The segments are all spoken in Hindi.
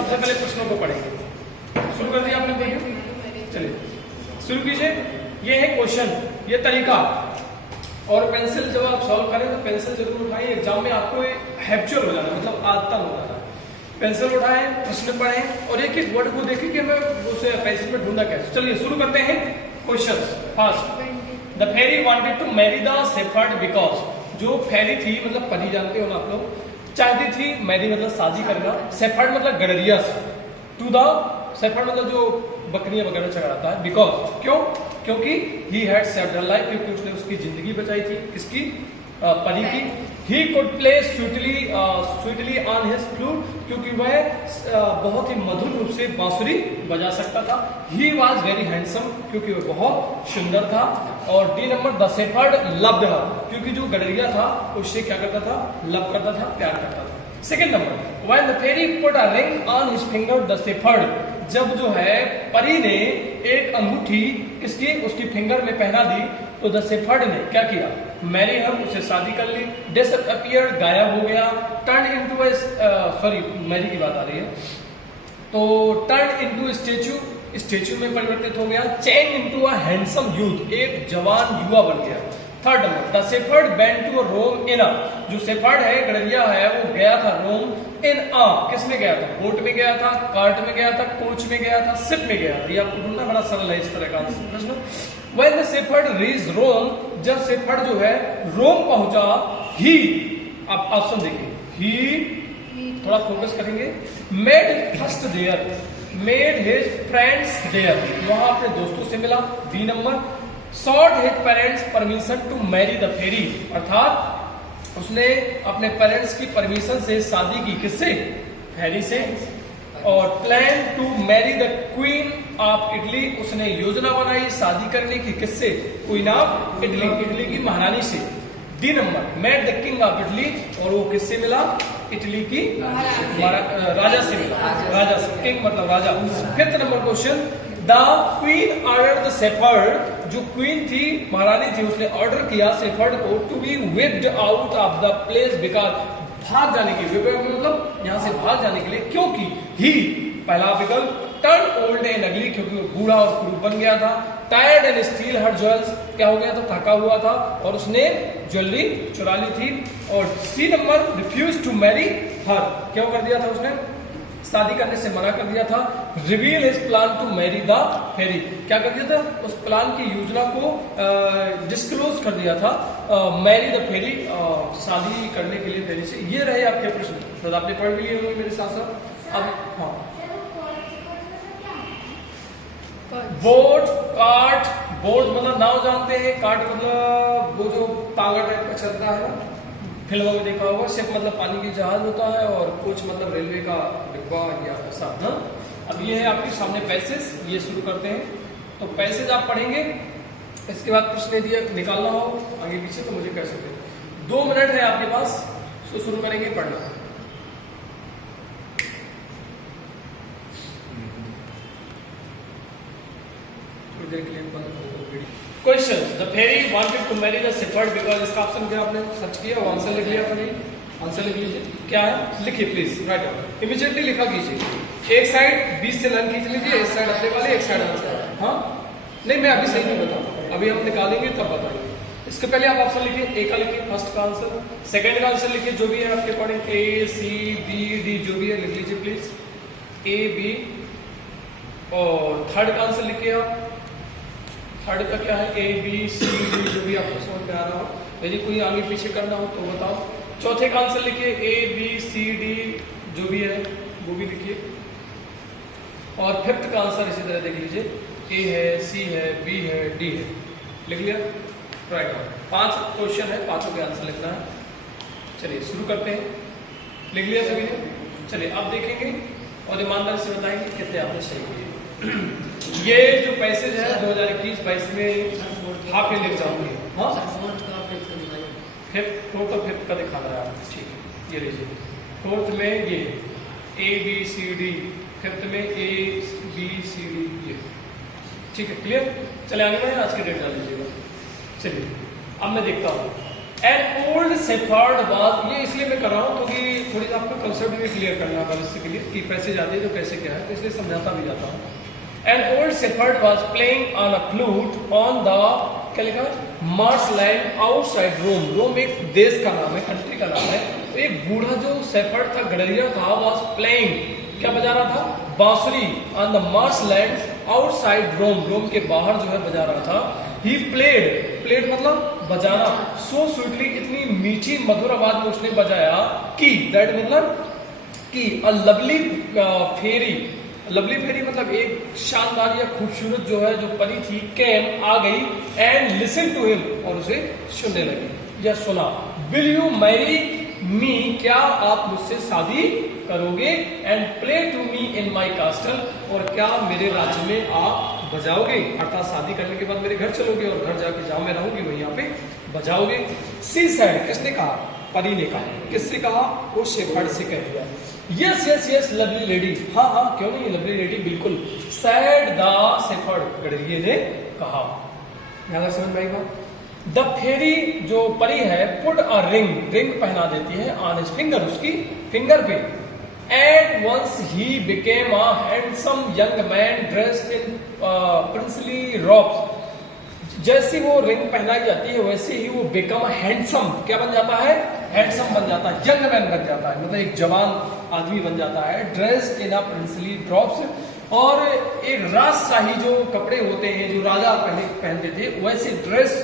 सबसे पहले प्रश्नों को पढ़ेंगे। शुरू कर दिया आपने? देखिए चलिए शुरू कीजिए। ये है क्वेश्चन, ये तरीका। और पेंसिल जब आप सॉल्व करें तो पेंसिल जरूर उठाएं, एग्जाम में आपको हैबिचुअल हो जाना, मतलब आदत हो जाना। पेंसिल उठाएं, प्रश्न पढ़ें और एक एक वर्ड को देखें कि मैं उसे पेंसिल में ढूंढा कैसे। चलिए शुरू करते हैं question. First, the fairy wanted to marry the shepherd because, जो फेरी थी मतलब परी जानते हो ना आप लोग, चाहती थी मैरी मतलब शादी करना, शेफर्ड मतलब गडरिया से, टू द शेफर्ड मतलब जो बकरियां वगैरह चढ़ाता है, बिकॉज क्यों? क्योंकि he had saved her life, क्योंकि उसने उसकी जिंदगी बचाई थी। किसकी? परी की। ही could play sweetly on his flute, क्योंकि वह बहुत ही मधुर रूप से बांसुरी बजा सकता था। ही वॉज वेरी हैंडसम, क्योंकि वह बहुत सुंदर था। और D number, the shepherd loved her, क्योंकि जो गडरिया था उससे क्या करता था? लव करता था, प्यार करता था। Second number, when the fairy put a ring on his finger, the shepherd, जब जो है परी ने एक अंगूठी किसकी? उसकी फिंगर में पहना दी, तो द शेफर्ड ने क्या किया? मैरी हम उसे शादी कर ली। डिसअपियर्ड, गायब हो गया। टर्न इनटू सॉरी मैरी की बात आ रही है, तो टर्न इनटू स्टेच्यू, स्टेच्यू में परिवर्तित हो गया। Change into a handsome youth, एक जवान युवा बन गया। Third number, the shepherd went to Rome in a, जो शेफर्ड है गडरिया है वो गया था रोम इन अ, किस में गया था? बोट में गया था, कार्ट में गया था, कोच में गया था, शिप में गया था। ये आपको ढूंढना बड़ा सरल है इस तरह का प्रश्न। When the shepherd reached Rome, जब शेफर्ड जो है रोम पहुंचा, ही, आप ऑप्शन देखिए, ही, थोड़ा फोकस करेंगे, made first there, made his friends there, वहां अपने दोस्तों से मिला। B number, sought his parents permission to marry the fairy, अर्थात उसने अपने पेरेंट्स की परमिशन से शादी की, किससे? फेरी से। और plan to marry the queen of Italy, उसने योजना बनाई शादी करने की, किससे? क्वीन ऑफ इटली, इटली की महारानी से। D number, met the king of Italy, और वो किससे मिला? इटली की राजा से मिला, राजा से। किंग मतलब राजा। Fifth number question, the queen order the shepherd, जो क्वीन थी, महारानी थी, उसने ऑर्डर किया शेफर्ड को to be whipped out of the place, because, भाग जाने के लिए, मतलब यहां से भाग जाने के लिए, क्योंकि ही, पहला विकल्प, टर्न ओल्ड एंड अगली, क्योंकि वो बूढ़ा और कुरूप बन गया था। Tired and steel her jewels, क्या हो गया था? थका हुआ था और उसने ज्वेलरी चुरा ली थी। और C number, refuse to marry her, क्या कर दिया था उसने? शादी करने से मना कर दिया था। Reveal his plan to marry the fairy, क्या कर दिया था? उस प्लान की योजना को डिस्क्लोज कर दिया था, मैरी द फेरी, शादी करने के लिए फेरी से। ये रहे आपके प्रश्न, तो आपने पढ़ भी लिए होंगे मेरे साथ साथ। अब हाँ, बोट, कार्ट, बोट मतलब नाव जानते हैं, कार्ट मतलब वो जो तांगा टाइप का चलता है ना, फिल्मों में देखा होगा। शिप मतलब पानी की जहाज होता है, और कोच मतलब रेलवे का डिब्बा या ऐसा ना। अब ये है आपके सामने पैसेज, ये शुरू करते हैं। तो पैसेज आप पढ़ेंगे, इसके बाद प्रश्न दिया निकालना हो आगे पीछे तो मुझे कह सकते हैं। 2 मिनट है आपके पास, तो शुरू करेंगे पढ़ना। थोड़ी देर के लिए बंद कर दो video. Question, the fairy wanted to marry the shepherd because, इसका ऑप्शन क्या आपने सर्च किया, वो आंसर लिख लिया आपने? आंसर लिख लीजिए, क्या है लिखिए प्लीज, राइट आउट, इमीडिएटली लिखा कीजिए। एक साइड 20 से लाइन खींच लीजिए, एक साइड अपने वाले, एक साइड आंसर। हाँ नहीं, मैं अभी सही नहीं बताऊँ, अभी हम निकालेंगे तब बताएंगे। इसके पहले आप ऑप्शन लिखिए, ए का लिखिए फर्स्ट का आंसर, सेकंड का आंसर लिखिए, जो भी है आपके अकॉर्डिंग, ए सी बी डी जो भी है लिख लीजिए प्लीज, ए बी। और थर्ड का आंसर लिखिए आप, थर्ड का क्या है? ए बी सी डी, जो भी आपको समझ में आ रहा हो। यदि कोई आगे पीछे करना हो तो बताओ। चौथे का आंसर लिखिए, ए बी सी डी जो भी है वो भी लिखिए। और फिफ्थ का आंसर इसी तरह देख लीजिए, ए है, सी है, बी है, डी है, लिख लिया, राइट। 5 क्वेश्चन है, 5 के आंसर लिखना है। चलिए शुरू करते हैं, लिख लिया सभी ने? चलिए अब देखेंगे और ईमानदारी से बताएंगे कितने आपने सही किए। ये जो पैसेज है 2021-22 में हाफ लिख जाऊंगी। हाँ, फोर्थ और फिफ्थ का दिखा रहा है, ठीक है, ये लीजिए। फोर्थ में ये A B C D, fifth में ए बी सी डी, ये ठीक है, क्लियर। चले आगे बढ़े, आज की डेट डाल लीजिएगा। चलिए अब मैं देखता हूँ एन ओल्ड शेफर्ड वाज, ये इसलिए मैं कर रहा हूँ क्योंकि थोड़ी आपको कंसेप्ट भी क्लियर करना था इसके लिए कि पैसे जाते हैं तो कैसे क्या है, तो इसलिए समझाता भी जाता हूँ। An old shepherd was playing on a flute on the, क्या लिखा है, मार्शलैंड आउटसाइड रोम। रोम एक देश का नाम है, कंट्री का नाम है। तो एक बूढ़ा जो शेफर्ड था, गडरिया था, वाज प्लेइंग, क्या बजा रहा था, बांसुरी, ऑन द मार्शलैंड आउटसाइड रोम, रोम के बाहर जो है बजा रहा था। ही प्लेड मतलब बजाना, सो स्वीटली, इतनी मीठी मधुर आवाज में उसने बजाया कि, दैट मतलब कि अ लवली फेरी, लवली फेरी मतलब एक शानदार या खूबसूरत जो है जो परी थी, कैम आ गई, एंड लिसन टू हिम, और उसे सुनने लगी या सुना। विल यू मैरी मी, क्या आप मुझसे शादी करोगे, and play to me in my castle, और क्या मेरे राज्य में आप बजाओगे, अर्थात शादी करने के बाद मेरे घर चलोगे और घर जाके जहां मैं रहूंगी वहीं यहाँ पे बजाओगे। सी सैड, किसने कहा, परी ने कहा, किसने कहा, वो शेफर्ड से कह दिया। Yes yes yes lovely lady, हाँ हाँ क्यों नहीं लवली लेडी, बिल्कुल। सैड द शेफर्ड, गडरिये ने कहा। ज्यादा समझ में आएगा। द फेरी जो परी है, पुट अ रिंग, रिंग पहना देती है, ऑन हिज फिंगर, उसकी फिंगर पे। At once he became a handsome young man dressed in princely robes, जैसे वो रिंग पहनाई जाती है वैसे ही वो बिकम हैंडसम, क्या बन जाता है, हैंडसम बन जाता है, यंग मैन बन जाता है, मतलब एक जवान आदमी बन जाता है। Dressed in a princely drops, और एक राजशाही जो कपड़े होते हैं जो राजा पहनते थे वैसे ड्रेस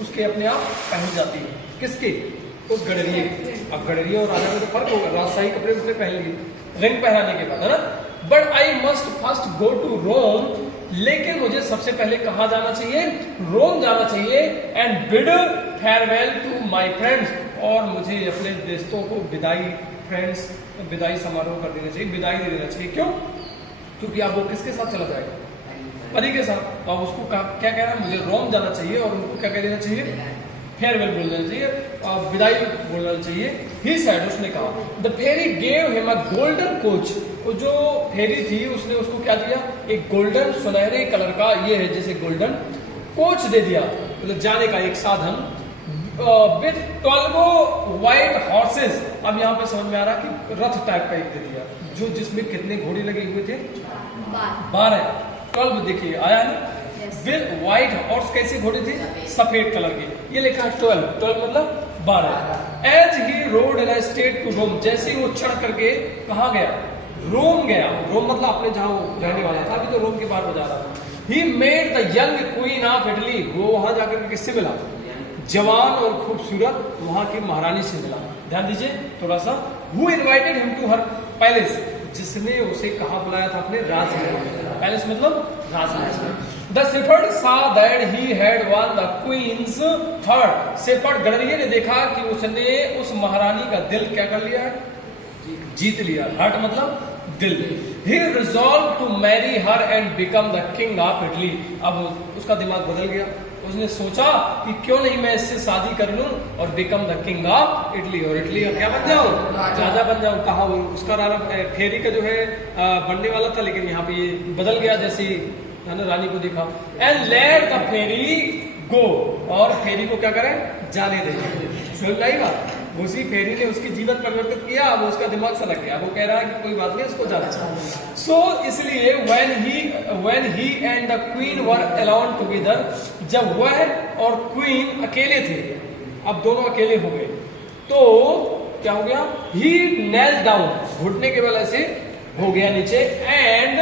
उसके अपने आप पहन जाती है, किसके, उस गडरिये। अब गडरिये और राजा में तो फर्क होगा, राजशाही कपड़े उसने पहन लिए रिंग पहनाने के बाद, है ना। But I must first go to Rome, लेकिन मुझे सबसे पहले कहाँ जाना चाहिए, रोम जाना चाहिए। And bid farewell to my friends, और मुझे अपने दोस्तों को विदाई, फ्रेंड्स विदाई समारोह कर देना चाहिए, विदाई दे देना चाहिए। क्यों, क्योंकि अब वो किसके साथ चला जाएगा, परी के साथ। तो अब उसको क्या कह रहा है, मुझे रोम जाना चाहिए, और उनको क्या कह देना चाहिए, फेयरवेल बोल देना चाहिए, विदाई बोलना चाहिए। ही सेड, उसने कहा। The fairy gave him a golden coach, जो फेरी थी उसने उसको क्या दिया, एक गोल्डन सुनहरे कलर का, ये है जैसे गोल्डन कोच दे दिया, मतलब जाने का एक साधन। विथ 12 व्हाइट हॉर्सेस, अब यहाँ पे समझ में आ रहा कि रथ टाइप का एक दे दिया, जो जिसमें कितने घोड़े लगे हुए थे, 12। 12 देखिए आया है ना। विद व्हाइट हॉर्स, कैसे घोड़े थे, सफेद कलर के, ये लिखा है 12 मतलब 12। As he rode in state to Rome, जैसे ही वो चढ़ करके कहाँ गया, रोम गया। रोम मतलब अपने जहां वो रहने वाला था, अभी तो रोम के बाहर बजा रहा था। He made the young queen of Italy, वो वहां जाकर किससे मिला, जवान और खूबसूरत वहां की महारानी से मिला। ध्यान दीजिए थोड़ा सा। Who invited him to her palace, जिसने उसे कहा बुलाया था, अपने राजमहल। पैलेस मतलब राजमहल। The shepherd saw that he had won the queen's heart, shepherd गडरिये ने देखा कि उसने उस महारानी का दिल क्या कर लिया है, जीत लिया। हार्ट मतलब दिल। He resolved to marry her and become the king of Italy, अब उसका दिमाग बदल गया, उसने सोचा कि क्यों नहीं मैं इससे शादी कर लूं और become the king of Italy, और इटली का क्या बन जाऊं, राजा बन जाऊं। कहा वो उसका राजा फेरी का जो है बनने वाला था, लेकिन यहाँ पे ये बदल गया जैसे है ना, रानी को देखा। एंड लेट द फेरी गो, और फेरी को क्या करें, जाने दें। समझ आई बात, उसी फेरी ने उसकी जीवन परिवर्तित किया, अब उसका दिमाग सलग गया, वो कह रहा है कि कोई बात नहीं, उसको जाना चाहिए। सो इसलिए when he and the queen were alone together, जब वह और क्वीन अकेले थे, अब दोनों अकेले हो गए, तो क्या हो गया, he knelt down, घुटने के बल से हो गया नीचे, and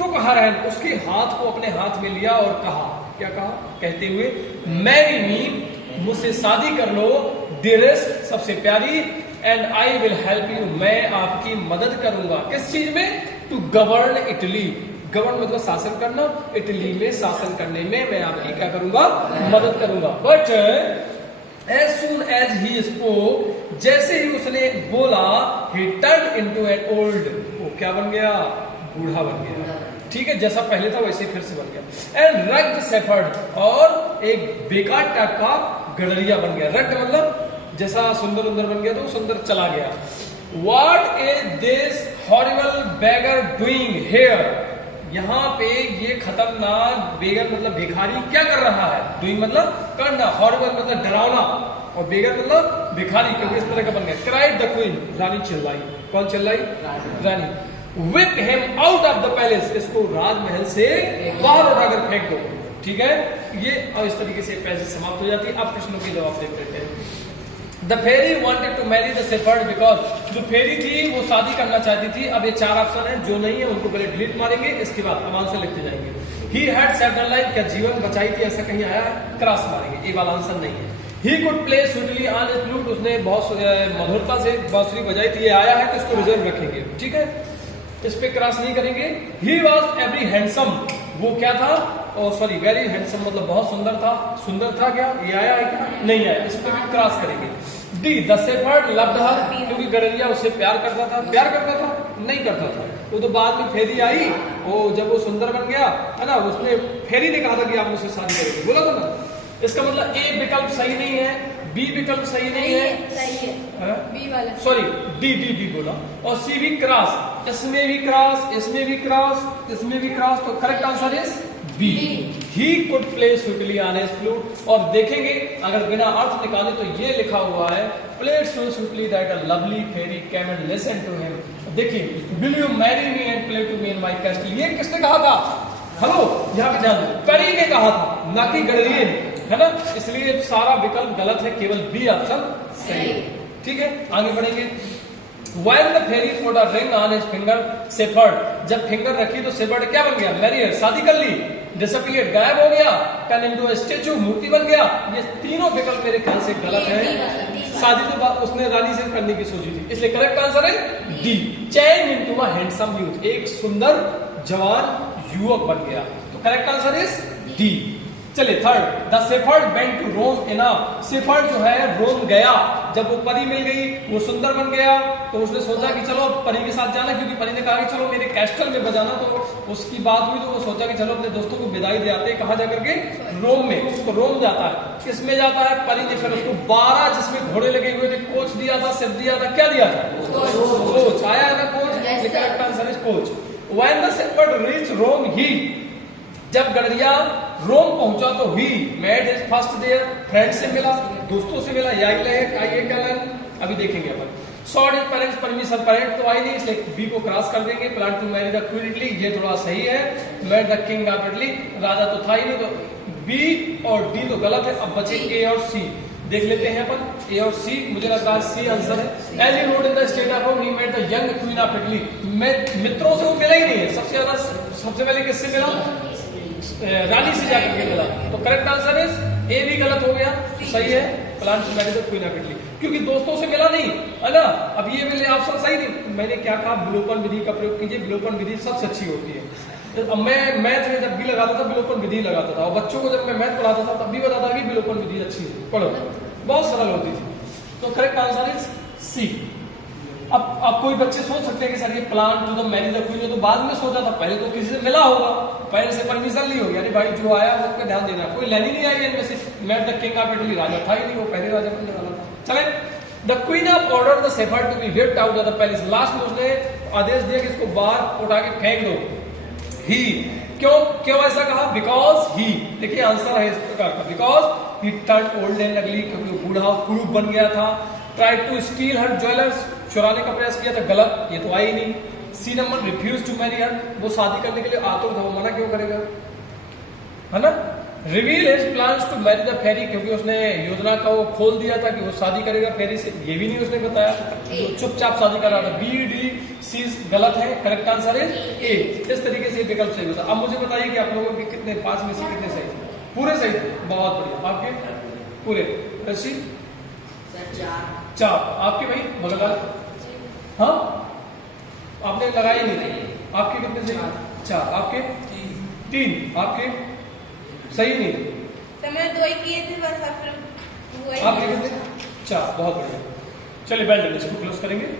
took her hand, उसके हाथ को अपने हाथ में लिया और कहा, क्या कहा, कहते हुए, marry me, मुझसे शादी कर लो, dearest, सबसे प्यारी, and I will help you, मैं आपकी मदद करूंगा। किस चीज में, to govern Italy, गवर्न मतलब शासन करना, इटली में शासन करने में मैं आपकी क्या करूंगा, मदद करूंगा। But as soon as he spoke, जैसे ही उसने बोला, he turned into an old, वो क्या बन गया, बूढ़ा बन गया। ठीक है, जैसा पहले था वैसे फिर से बन गया। एंड रग्ड शेफर्ड, और एक बेकार टाइप का गडरिया बन गया। रग्ड मतलब जैसा सुंदर उंदर बन गया तो सुंदर चला गया। What is this horrible beggar doing here? यहाँ पे ये खतरनाक बेगर मतलब भिखारी क्या कर रहा है, डूइंग मतलब करना, हॉरिबल मतलब डरावना, और बेगर मतलब भिखारी, क्योंकि इस तरह का बन गया। क्राइड द क्वीन, रानी चिल्लाई। कौन चिल्लाई? रानी। Whip him out of the palace, इसको राजमहल से बाहर उठाकर फेंक दो। ठीक है, ये और इस तरीके से पैसेज समाप्त हो जाती है। अब प्रश्नों के जवाब देख लेते हैं। The fairy wanted to marry the shepherd because, जो फेरी थी वो शादी करना चाहती थी। अब ये 4 ऑप्शन है, जो नहीं है उनको पहले डिलीट मारेंगे, इसके बाद आंसर लिखते जाएंगे। He had saved her life, क्या जीवन बचाई थी, ऐसा कहीं आया है? क्रॉस मारेंगे, ये वाला आंसर नहीं है। ही could play sweetly on his flute, उसने बहुत मधुरता से बांसुरी बजाई थी, ये आया है, तो इसको रिजर्व रखेंगे। ठीक है, इस पे क्रॉस नहीं करेंगे। ही वॉज एवरी हैंडसम, वो क्या था? सॉरी, वेरी हैंडसम मतलब बहुत सुंदर था। सुंदर था क्या? ये आया है क्या? नहीं आया, इस पे भी क्रॉस करेंगे। D the shepherd loved her, क्योंकि गडरिया उससे प्यार करता था। प्यार करता था? नहीं करता था। वो तो बाद में फेरी आई, वो जब वो सुंदर बन गया है ना, उसने फेरी ने कहा था कि आप मुझसे शादी करेंगे, बोला था ना। इसका मतलब ए विकल्प सही नहीं है, बी विकल्प सही नहीं है, सही है बी वाला, सॉरी डी डी डी बोला, और सी भी क्रॉस, इसमें भी क्रॉस, इसमें भी क्रॉस, इसमें भी क्रॉस, तो correct answer is B. He could play sweetly on his flute. और देखेंगे अगर बिना अर्थ निकाले तो ये लिखा हुआ है, played so sweetly that a lovely fairy came and listen to him. देखिए, will you marry me and play to me in my castle, ये किसने कहा था? हेलो, यहाँ पे ध्यान दो, परी ने कहा था, ना कि गडरिये ने, है ना। इसलिए सारा विकल्प गलत है, केवल बी ऑप्शन सही है। ठीक है, आगे बढ़ेंगे। When the fairy put a ring on his finger, Shepherd, जब फिंगर रखी तो शेफर्ड क्या बन गया? मैरियर, शादी कर ली। Disappeared, गायब हो गया। Turn into a statue, मूर्ति बन गया। ये तीनों विकल्प मेरे ख्याल से गलत है। शादी तो बात उसने रानी से करने की सोची थी, इसलिए करेक्ट आंसर है D. Change into a handsome youth, एक सुंदर जवान युवक बन गया, तो करेक्ट आंसर इज डी। चलिए third, the shepherd went to Rome enough, shepherd जो है रोम गया, जब वो परी मिल गई, वो सुंदर बन गया, तो उसने सोचा कि चलो परी के साथ जाना, क्योंकि परी ने कहा कि चलो मेरे कैस्टल में बजाना, तो उसकी बात हुई, तो वो सोचा कि चलो अपने दोस्तों को विदाई दे आते हैं। कहाँ जाकर के? रोम में। तो रोम जाता है, किसमें जाता है? परी ने फिर उसको 12 जिसमें घोड़े लगे हुए थे कोच दिया था, सिर दिया था, क्या दिया था? कोच। आया है ना coach, correct answer is coach. When the shepherd reach Rome, he, जब गडरिया रोम पहुंचा तो he made his first there, friend से मिला, दोस्तों से मिला। आइए क्या लाइन अभी देखेंगे अपन। Sought his parents permission, parent तो आई नहीं, इसलिए बी को क्रॉस कर देंगे। Plan to marry the queen Italy, ये थोड़ा सही है। Made the king of Italy, राजा तो था ही नहीं, तो बी और डी तो गलत है। अब बचे ए और सी, देख लेते हैं अपन ए और सी। मुझे लगता है सी आंसर है। As he rode in the state of Rome, he met the young queen of Italy, मित्रों से वो मिला ही नहीं है। सबसे पहले किससे मिला? रानी से जाकर के मिला, तो करेक्ट आंसर इज ए भी गलत हो गया, सही है। Plan to marry the queen of Italy, क्योंकि दोस्तों से मिला नहीं, है ना। अब ये मेरे ऑप्शन सही नहीं। मैंने क्या कहा? विलोपन विधि का प्रयोग कीजिए, विलोपन विधि सबसे अच्छी होती है। अब मैं मैथ में जब भी लगाता था विलोपन विधि लगाता था, और बच्चों को जब मैं मैथ पढ़ाता था तब भी बताता कि विलोपन विधि अच्छी है, पढ़ो, बहुत सरल होती थी। तो करेक्ट आंसर इज सी। अब कोई बच्चे सोच सकते हैं कि सर ये plan to the marry the queen तो बाद में सोचा था, पहले तो किसी से मिला होगा, पहले से परमिशन ली होगी, यानी भाई जो आया वो पे ध्यान देना। कोई लेनी नहीं आई इनमें से, met the king of Italy, राजा था ही नहीं, वो पहले राजा बनने वाला था। चले, the queen of order the shepherd to be whipped out of the palace, last में उसने आदेश दिया कि इसको बाहर उठा के फेंक दो। ही, क्यों ऐसा कहा? बिकॉज ही, देखिए आंसर है इस प्रकार का, because he turn old and ugly, क्योंकि वो बूढ़ा कुरूप बन गया था। Try to steal her jewellers, चुराने का प्रयास किया था, गलत, ये तो आई नहीं। C number, refuse to marry her, वो शादी करने के लिए आतुर था, वो मना क्यों करेगा, है ना। Reveal his plans to marry the fairy, क्योंकि उसने योजना का वो खोल दिया था कि वो शादी करेगा फेरी से, ये भी नहीं उसने बताया, तो चुपचाप शादी कर रहा था। बी डी सी गलत है, करेक्ट आंसर है ए। इस तरीके से विकल्प सही होता। अब मुझे बताइए कि आप लोगों के कितने 5 में से कितने सही थे? पूरे सही थे, बहुत बढ़िया, आपके पूरे। रशी 4, आपके भाई बगल, हाँ आपने लगाई नहीं थी, आपके कितने सही? 4, आपके 3, आपके सही नहीं, मैं 2 ही किए थे बस, आपके कितने? 4, बहुत बढ़िया। चलिए बैठ जाइए, इसको क्लोज करेंगे।